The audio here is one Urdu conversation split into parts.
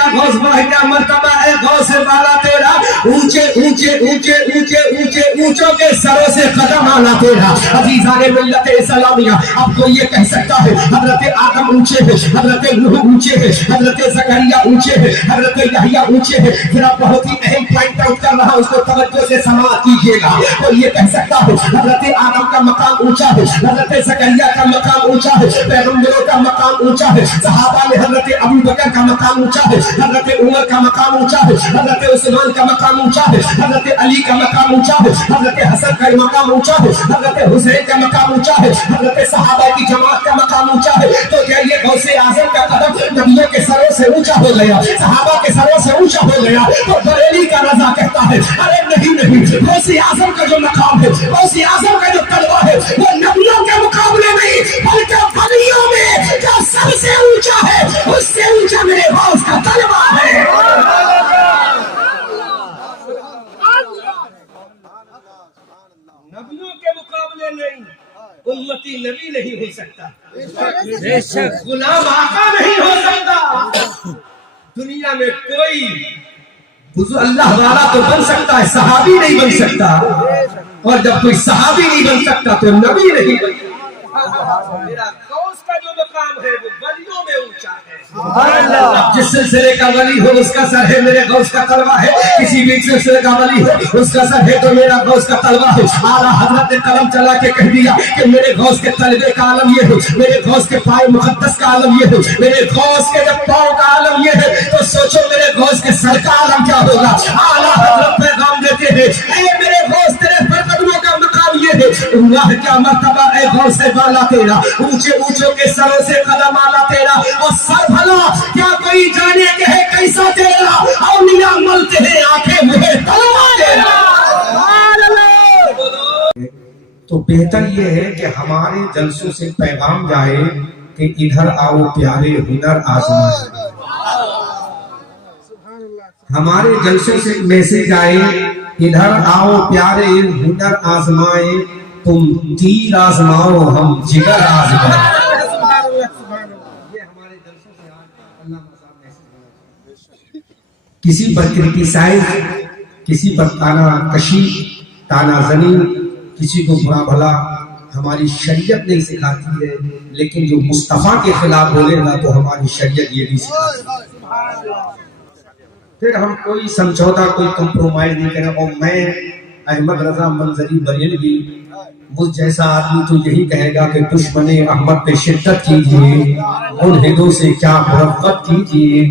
میرا غوث واہ کیا مرتبہ ہے غوث بالا تیرا، اونچے اونچے اونچے اونچے اونچے اونچوں کے سروں سے قدم آنا تیرا۔ عزیزان ملت اسلامیہ، اب تو یہ کہہ سکتا ہے حضرت آدم اونچے ہے، حضرت نوح اونچے ہے، حضرت زکریا اونچے ہے، حضرت یحییٰ اونچے ہے۔ پھر اب بہت ہی اہم پوائنٹ آؤٹ کر رہا ہوں، اس کو توجہ سے سماعت کیجیے گا۔ تو یہ کہہ سکتا ہے حضرت آدم کا مقام اونچا ہے، حضرت زکریا کا مقام اونچا ہے، پیغمبروں کا مقام اونچا ہے، صحابہ میں حضرت ابو بکر کا مقام اونچا ہے، حضرت عمر کا مقام اونچا ہے، حضرت عثمان کا مقام اونچا ہے، حضرت علی کا مقام اونچا ہے، حضرت حسن کا مقام اونچا ہے، حضرت حسین کا مقام اونچا ہے، حضرت صحابہ کی جماعت کا مقام اونچا ہے۔ تو کیا یہ غوث اعظم کا قدم نبیوں کے سروں سے اونچا ہو گیا، صحابہ کے سروں سے اونچا ہو گیا؟ تو بریلی کا رضا کہتا ہے ارے نہیں نہیں، غوث اعظم کا جو مقام ہے، غوث اعظم کا جو طلبہ ہے، وہ نبیوں کے مقابلے نہیں بلکہ ولیوں میں جو سب سے اونچا ہے، اس سے اونچا میرے غوث کا طلبہ ہے۔ نبیوں کے مقابلے نہیں، امتی نبی نہیں ہو سکتا، بے شک غلام آقا نہیں ہو سکتا۔ دنیا میں کوئی اللہ والا تو بن سکتا ہے، صحابی نہیں بن سکتا، اور جب کوئی صحابی نہیں بن سکتا تو نبی نہیں بن سکتا۔ میرا غوث کا جو مقام ہے وہ ولیوں میں اونچا ہے۔ اب جس سلسلے کا ولی ہو اس کا سر ہے، میرے غوث کا طلبہ ہے۔ کسی بھی سلسلے کا ولی ہو اس کا سر ہے تو میرا غوث کا طلبہ ہے۔ اعلیٰ حضرت نے قلم چلا کے کہہ دیا کہ میرے غوث کے طلبے کا عالم یہ ہے، میرے غوث کے پائے مقدس کا عالم یہ ہے، میرے غوث کے جب پاؤں کا عالم یہ ہے تو سوچو میرے غوث کے سر کا عالم کیا ہوگا۔ اعلیٰ حضرت پیغام دیتے ہیں اے میرے غوث تیرے پر قدموں کا مقام یہ ہے، اللہ کیا مرتبہ اے غوث بالا تیرا، اونچے اونچوں کے سروں سے قدم آنا تیرا، اور سر بھلا کیا کوئی جانے کہ ہے کیسا تیرا، اولیاء ملتے ہیں آنکھیں مجھے تلوا تیرا۔ تو بہتر یہ ہے کہ ہمارے جلسوں سے پیغام جائے کہ ادھر آؤ پیارے ہنر آزمائے، ہمارے جلسوں سے میسج آئے ادھر آؤ پیارے ہنر آزمائے، تم تیر آزماؤ ہم جگر آزمائے۔ کسی پر کرٹیسائز، کسی پر تانا کشی، تانا زنی، کسی کو برا بھلا ہماری شریعت نہیں سکھاتی ہے، لیکن جو مصطفیٰ کے خلاف بولے گا تو ہماری شریعت یہ بھی سکھاتی ہے۔ پھر ہم کوئی سمجھوتا کوئی کمپرومائز نہیں کریں۔ اور میں احمد رضا منظری بریلوی مجھ جیسا آدمی تو یہی کہے گا کہ دشمن احمد پہ شدت کیجیے، ملحدوں سے کیا مرفت کیجیے،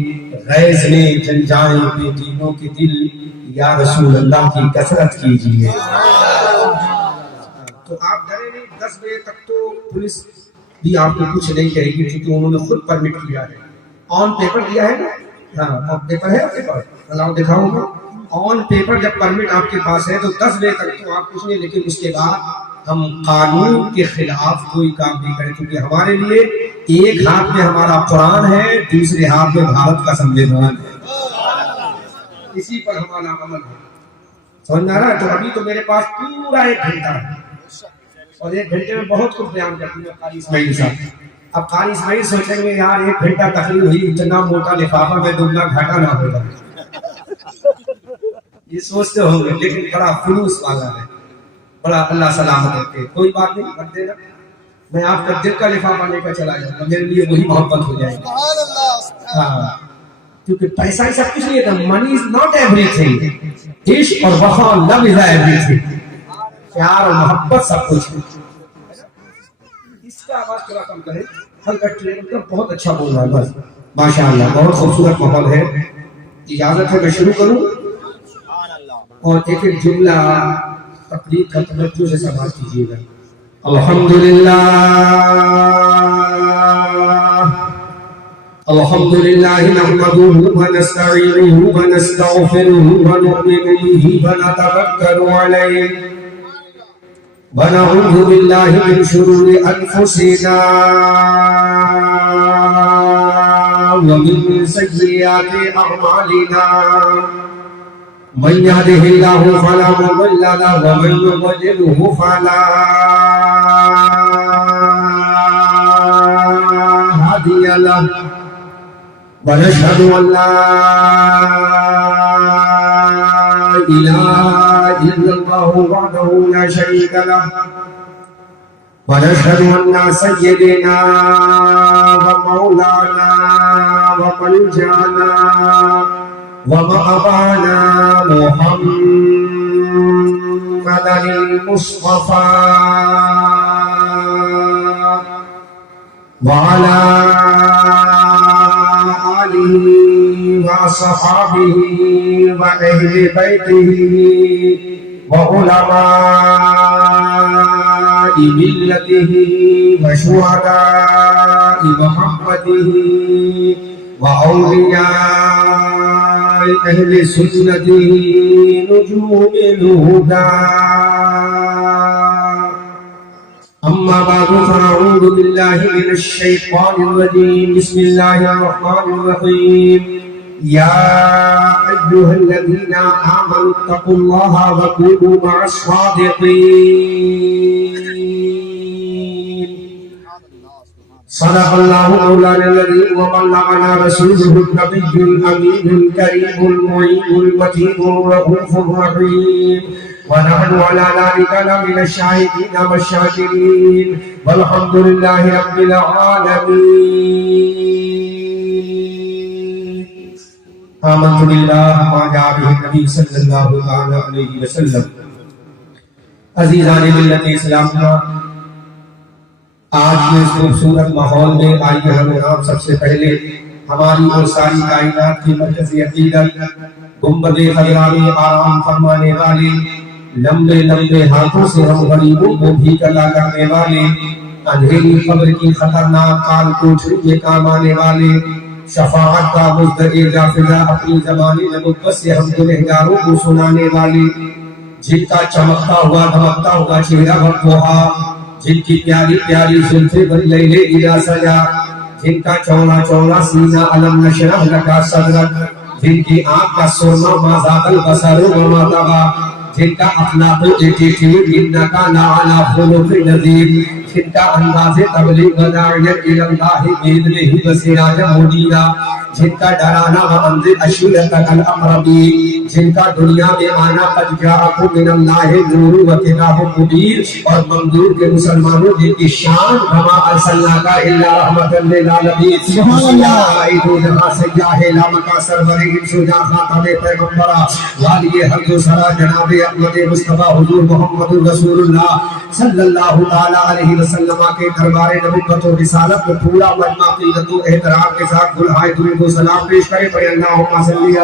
غیظ میں جل جائیں بے دینوں کے دل، یا رسول اللہ کی کثرت کیجیے۔ تو آپ ڈرے نہیں، 10 بجے تک تو پولیس بھی آپ کو کچھ نہیں کہے گی کیونکہ انہوں نے خود پرمٹ کیا ہے، آن پیپر دیا ہے نا۔ ہاں پیپر ہے آپ کے پاس، چلاؤ دکھاؤں گا آن پیپر۔ جب پرمٹ آپ کے پاس ہے تو 10 بجے تک تو آپ کچھ نہیں، لیکن اس کے بعد ہم قانون کے خلاف کوئی کام نہیں کریں، کیونکہ ہمارے لیے ایک ہاتھ میں ہمارا قرآن ہے، دوسرے ہاتھ میں بھارت کا سنویدھان ہے، اسی پر ہمارا عمل ہے۔ سمجھ آ رہا ہے؟ تو ابھی تو میرے پاس پورا 1 گھنٹہ ہے، اور 1 گھنٹے میں بہت کچھ بیان کرتی ہے قاری اسماعیل صاحب۔ اب قاری اسماعیل سوچیں گے یار 1 گھنٹہ تقریر ہوئی، اتنا موٹا لفافہ میں دگنا گھاٹا نہ ہوگا، یہ سوچتے ہوں گے، لیکن بڑا خلوص والا ہے، بڑا اللہ سلامت رکھے۔ کوئی بات نہیں، کر دینا، میں آپ کا دل کا لفافہ لے کر چلا جاؤں گا، میرے لیے وہی محبت ہو جائے گی۔ ہاں، کیونکہ پیسہ ہی سب کچھ نہیں ہے، منی از ناٹ ایوری تھنگ، عشق اور وفا، لو از ایوری تھنگ، پیار اور محبت سب کچھ ہے۔ اس کا آواز تھوڑا کم کریں، ہلکا ٹرین بہت اچھا بول رہا ہے، بس ماشاءاللہ بہت خوبصورت ماحول ہے۔ اجازت ہے میں شروع کروں، اور ایک ایک جملہ تقریر کا توجہ سے سماعت کیجیے گا۔ الحمدللہ الحمدللہ نحمدہ ونستعینہ ونستغفرہ ونؤمن بہ ونتوکل علیہ ونعوذ باللہ من شرور انفسنا ومن سیئات اعمالنا، من يهده الله فلا مضل له ومن يضلل فلا هادي له، ونشهد أن لا إله إلا الله وحده لا شريك له ونشهد أن سيدنا ومولانا وملجأنا ومأوانا محمدا المصطفى وعلى آله وصحابه وأهل بيته وعلماء ملته وشهداء محمده وأولياء أهل سنته نجوم الهدى أما بعد فأعوذ بالله من الشيطان الرجيم بسم الله الرحمن الرحيم يا أيها الذين آمنوا اتقوا الله وكونوا مع الصادقين صدق الله مولانا الذي وبلغنا رسوله النبي الأمين الكريم المعين المتين الرؤوف الرحيم ونحن على ذلك لمن الشاهدين والشاكرين والحمد لله رب العالمين آمنت بالله ما جاء به النبي صلی اللہ علیہ وسلم. عزیزان ملت اسلام کا آج کے اس خوبصورت ماحول میں آئیے ہمیں آپ سب سے پہلے ہماری اور ساری کائنات کی مرکزی عقیدت گنبد خضرا میں آرام فرمانے والے لمبے لمبے ہاتھوں سے ہم غریبوں کو بھی کلا کرنے والے اندھیری قبر کی خطرناک کال کوٹری میں کام آنے والے شفاعت کا مزدعی جافزہ اپنی زبان نبوت سے ہم گنہگاروں کو سنانے والے جن کا چمکتا ہوا دھمکتا ہوا چہرہ بھرپوہا جن کی پیاری پیاری زلفیں بن لیلے اذا سجا جن کا چوڑا چوڑا سینہ علم نشرح لکا صدرک جن کی آنکھ کا سرما ما زاغ البصر وما طغى جن کا اخلاق ایٹیٹیوڈ انکا لعلی خلق نذیر جن کا انداز تبلیغ داعیت الاللہ باذنہ وسراجا منیرا جن کا ڈرانا وانذر عشیرتک الاقربین جن کا دنیا میں آنا قد جاءکم من اللہ نور وکتاب مبین اور منظور کے مسلمانوں جن کی شان وما ارسلناک الا رحمۃ للعالمین سبحان اللہ جہاں سیاہ لامکا سرور شجاع خاتم پیغمبرا والی حق و سرا جناب احمد مصطفیٰ حضور محمد رسول اللہ صلی اللہ تعالی علیہ وسلم کے دربار نبوت و رسالت میں پورا مجمع عقیدت و احترام کے ساتھ گلہائے درود و سلام پیش کرے پڑے اللہم صلی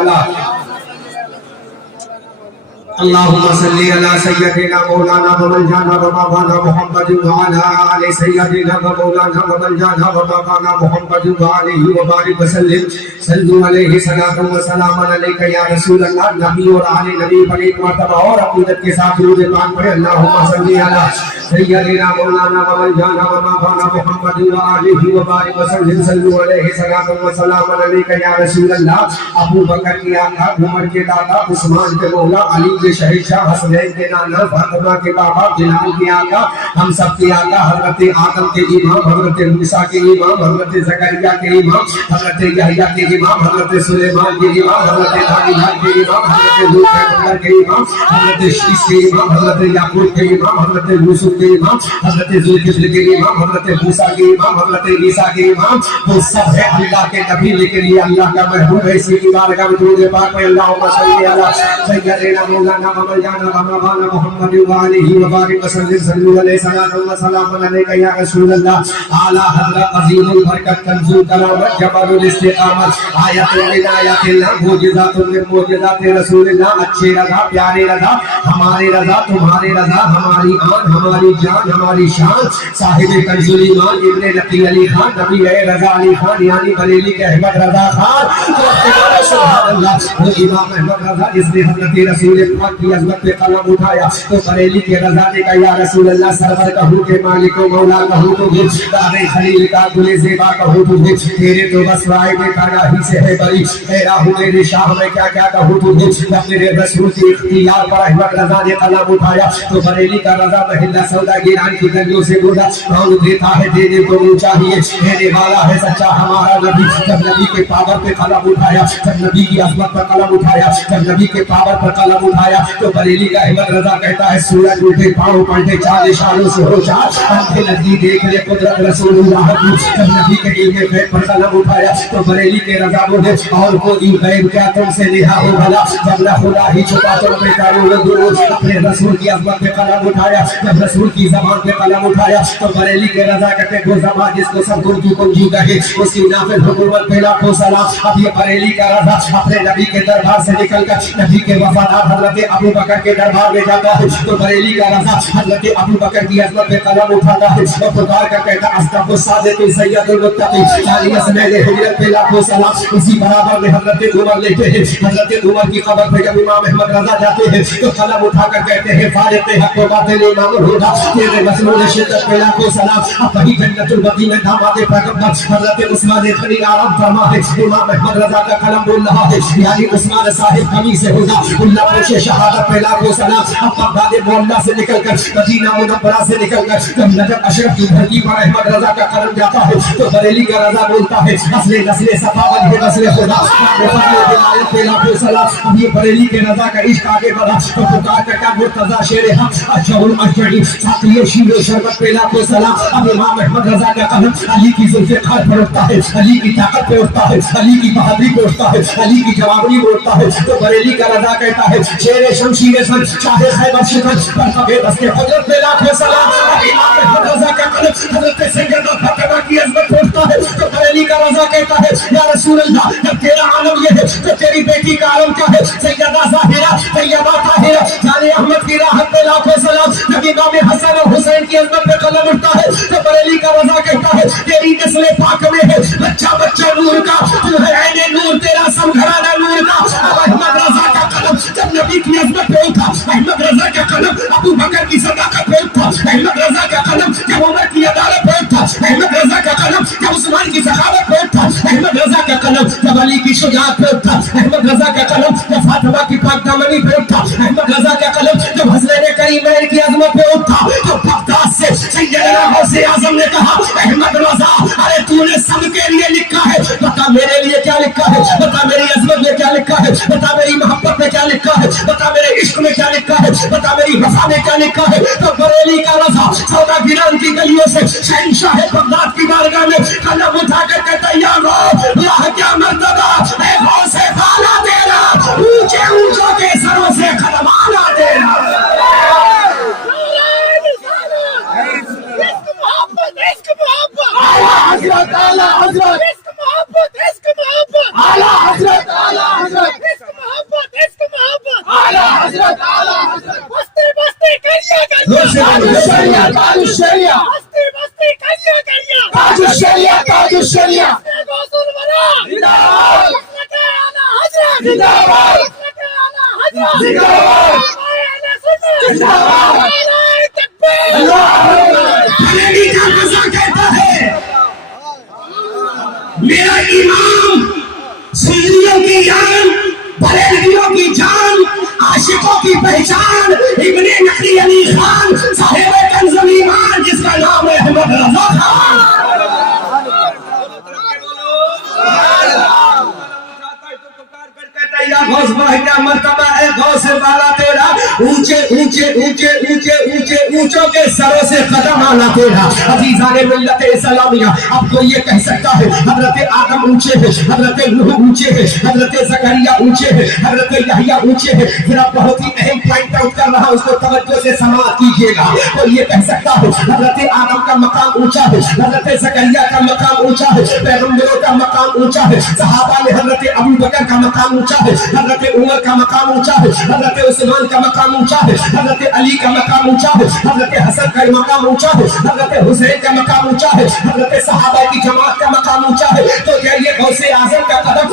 اللہم صلی علی سیدنا مولانا ومولانا ومولانا محمد وعلی آل سیدنا ومولانا ومولانا ومولانا محمد وعلیہ وبارک وسلم صلو علیہ صلاۃ و سلام علیک یا رسول اللہ. نبی اور آل نبی پر ایک مرتبہ اور عقیدت کے ساتھ درود پاک پڑھیں اللہم صلی علی سیدنا مولانا ومولانا ومولانا محمد وعلیہ وبارک وسلم صلو علیہ صلاۃ و سلام علیک یا رسول اللہ. ابو بکر کی آقا، عمر کے دادا، عثمان کے مولا، علی شہنشاہ، حسنین کے نانا، فاطمہ کے بابا، بلال کے آقا، ہم سب کے آقا، حضرت آدم کے امام، حضرت موسیٰ کے امام، حضرت زکریا کے امام، حضرت یحییٰ کے امام، حضرت سلیمان کے امام، حضرت دانیال کے امام، حضرت ذوالفقار کے امام، حضرت شیس کے امام، حضرت یعقوب کے امام، حضرت یوسف کے امام، حضرت ذوالکفل کے امام، حضرت موسیٰ کے امام، حضرت عیسیٰ کے امام. وہ سب ہے اللہ کے نبی لیکن یہ اللہ کا محبوب ہے. اسی کی بارگاہ میں درود پاک پڑھیں اللہم صلی علی سیدنا مولانا ومولانا ومولانا محمد وعلیہ وبارک وسلم صلو علیہ صلاۃ و سلام علیک یا رسول اللہ. اعلیٰ حضرت عظیم البرکت کنز الکرامت جبل الاستقامت آیت من آیات اللہ معجزات من معجزات رسول اللہ. اچھے رضا پیارے رضا ہمارے رضا تمہارے رضا ہماری آن ہماری جان ہماری شان صاحب کنز الایمان ابن نقی علی خان نبی رضا علی خان یعنی بریلی کے احمد رضا خان. سبحان اللہ وہ امام احمد رضا جس نے حضرت رسول پاک کی عظمت پہ قلم اٹھایا تو بریلی کے رضا نے کہا یا رسول اللہ سرور کہوں کہ مالک و مولا کہوں تجھے دار خلیل کا گل زیبا کہوں تجھے تیرے تو بس رائے میں کاگاہی سے ہے بری تیرا ہوں میرے شاہ میں کیا کیا کہوں تجھے جب میرے رسول کی اختیار پر احمد رضا نے قلم اٹھایا تو بریلی کا رضا محلہ سودا گیران کی گلیوں سے بولا کون دیتا ہے دینے کو نہیں چاہیے دینے والا ہے سچا ہمارا نبی جب نبی کے پاور پہ قلم اٹھایا جب نبی کی عظمت پر قلم اٹھایا جب نبی کے پاور پر قلم اٹھایا تو بریلی کا احمد رضا کہتا ہے سورج اٹھے پاؤں پلٹے چار اشاروں سے ہو جا آنکھیں لگی دیکھ لے قدرت رسول اللہ کی جب نبی کے علم غیب پر قلم اٹھایا تو بریلی کے رضا بولے اور کوئی غیب کیا تم سے نہا ہو بھلا جب نہ خدا ہی چھپا تم پہ کرو لگو اپنے رسول کی عظمت پہ قلم اٹھایا جب رسول کی زبان پہ قلم اٹھایا تو بریلی کے رضا کہتے وہ زبان جس کو سب کنجی کہے اس کی نافذ حکومت پہ لاکھوں سلام اب یہ بریلی کا رضا اپنے نبی کے دربار سے نکل کر نبی کے وفادار حضرت ابو بکر کے دربار میں جاتا ہے تو بریلی کا رضا حضرت ابو بکر کی عظمت پہ قلم اٹھاتا ہے اور پکار کر کہتا اصدق الصادق سید المتقی چالیس سمیل ہجرت پہ لاکھوں سلام اسی برابر میں حضرت عمر لیتے ہیں حضرت عمر کی قبر پہ جب امام احمد رضا جاتے ہیں تو قلم اٹھا کر کہتے ہیں فارق حق و باطل امام الہدا تیرے مسئول شدت پہ لاکھوں سلام اب وہی جنت البقیع میں داماد پیغمبر حضرت عثمان غنی آرام فرما ہے امام احمد رضا کا قلم بول رہا ہے یعنی عثمان صاحب قمیص ہدا اللہ پوش شہادت پہ لاکھوں سلام اب بغداد معلیٰ سے نکل کر مدینہ منورہ سے نکل کر جب نجف اشرف کی دھرتی پر احمد رضا کا قلم جاتا ہے تو بریلی کا رضا بولتا ہے اصل نسل صفاوت ہے نسل خدا ہدایت پہ لاکھوں سلام اب یہ بریلی کے رضا کا عشق آگے بڑھا تو پکار کر کا مرتضی شیر حق اشہر الاشعری ساقی شیر و شربت پہ لاکھوں سلام اب امام احمد رضا کا قلم علی کی ذوالفقار پر اٹھتا ہے علی کی طاقت پہ اٹھتا ہے علی کی بہادری پہ اٹھتا ہے علی کی جوابری پہ اٹھتا ہے تو بریلی کا رضا کہتا ہے شیر شمشیر سن چاہے خیبر شکن پر کبھی بس کے حضرت پہ لاکھوں سلام اب امام احمد رضا کا قلم حضرت سیدنا فاطمہ کی عظمت پہ اٹھتا ہے تو بریلی کا رضا کہتا ہے یا رسول اللہ جب تیرا عالم یہ ہے تو تیری بیٹی کا عالم کیا ہے سیدہ ظاہرہ طیبہ طاہرہ جان احمد کی راحت پہ لاکھوں سلام جب امام حسن اور حسین کی عظمت پہ قلم اٹھتا ہے تو بریلی کا رضا کہتا ہے تیری نسل پاک میں ہے بچہ بچہ نور کا تو ہے عین نور تیرا سب گھرانہ نور کا اب احمد رضا کا قلم جب نبی کی عظمت پہ اٹھا احمد رضا کا قلم ابو بکر کی صداقت پہ اٹھا احمد رضا کا قلم جب عمر کی عدالت پہ اٹھا احمد رضا کا قلم جب عثمان کی سخاوت پہ اٹھا احمد رضا کا قلم جب علی کی شجاعت پہ اٹھا احمد رضا کا قلم جب فاطمہ کی پاک دامنی پہ اٹھا احمد رضا کا قلم جب حسنین کریمین کی عظمت پہ اٹھا تو بغداد سے سیدنا غوث اعظم نے کہا احمد رضا ارے تو نے سب کے لیے لکھا ہے بتا میرے لیے کیا لکھا ہے بتا میری عظمت میں کیا لکھا ہے بتا میری محبت میں کیا لکھا ہے بتا میرے عشق میں کیا لکھا ہے بتا میری وفا میں کیا لکھا ہے تو بریلی کا رضا سودا گران کی گلیوں سے شہنشاہ بغداد کی بارگاہ میں قلم اٹھا کر کہتا یا اللہ کیا مرتبہ اے غوث بالا تیرا اونچے اونچوں کے سروں سے قدم آنا تیرا حضرت اعلی حضرت عشق محبت عشق محبت اعلی حضرت اعلی حضرت عشق محبت عشق محبت اعلی حضرت اعلی حضرت بستے بستے کریا کریا تاج الشریعہ بستے بستے کریا تاج الشریعہ تاج الشریعہ غوث الورا زندہ باد حضرت اعلی حضرت زندہ باد حضرت اعلی حضرت زندہ باد اہل سنت زندہ باد نعرہ تکبیر اللہ اکبر بریلی کا رضا کہتا ہے میرا امام سنیوں کی جان بریلویوں کی جان عاشقوں کی پہچان ابن نقی علی خان صاحب کنز ایمان جس کا نام ہے احمد رضا خان یا غوث باہی کیا مرتبہ ہے غوث بالا تیرا اونچے اونچے اونچے اونچے اونچے اونچوں کے سروں سے قدم آنا تیرا عزیزان ملت اسلامیہ اب تو یہ کہہ سکتا ہے حضرت آدم اونچے ہے حضرت نوح اونچے ہے حضرت زکریا اونچے ہے حضرت یحییٰ اونچے ہے پھر اب بہت ہی اہم پوائنٹ آؤٹ کر رہا اس کو توجہ سے سماعت کیجیے گا اور یہ کہہ سکتا ہے حضرت آدم کا مقام اونچا ہے حضرت زکریا کا مقام اونچا ہے پیغمبروں کا مقام اونچا ہے صحابہ میں حضرت ابو بکر کا مقام اونچا ہے حضرت عمر کا مقام اونچا ہے حضرت عثمان کا مقام اونچا ہے حضرت علی کا مقام اونچا ہے حضرت حسن کا مقام اونچا ہے حضرت حسین کا مقام اونچا ہے حضرت صحابہ کی جماعت کا مقام اونچا ہے تو کیا یہ غوث اعظم کا قدم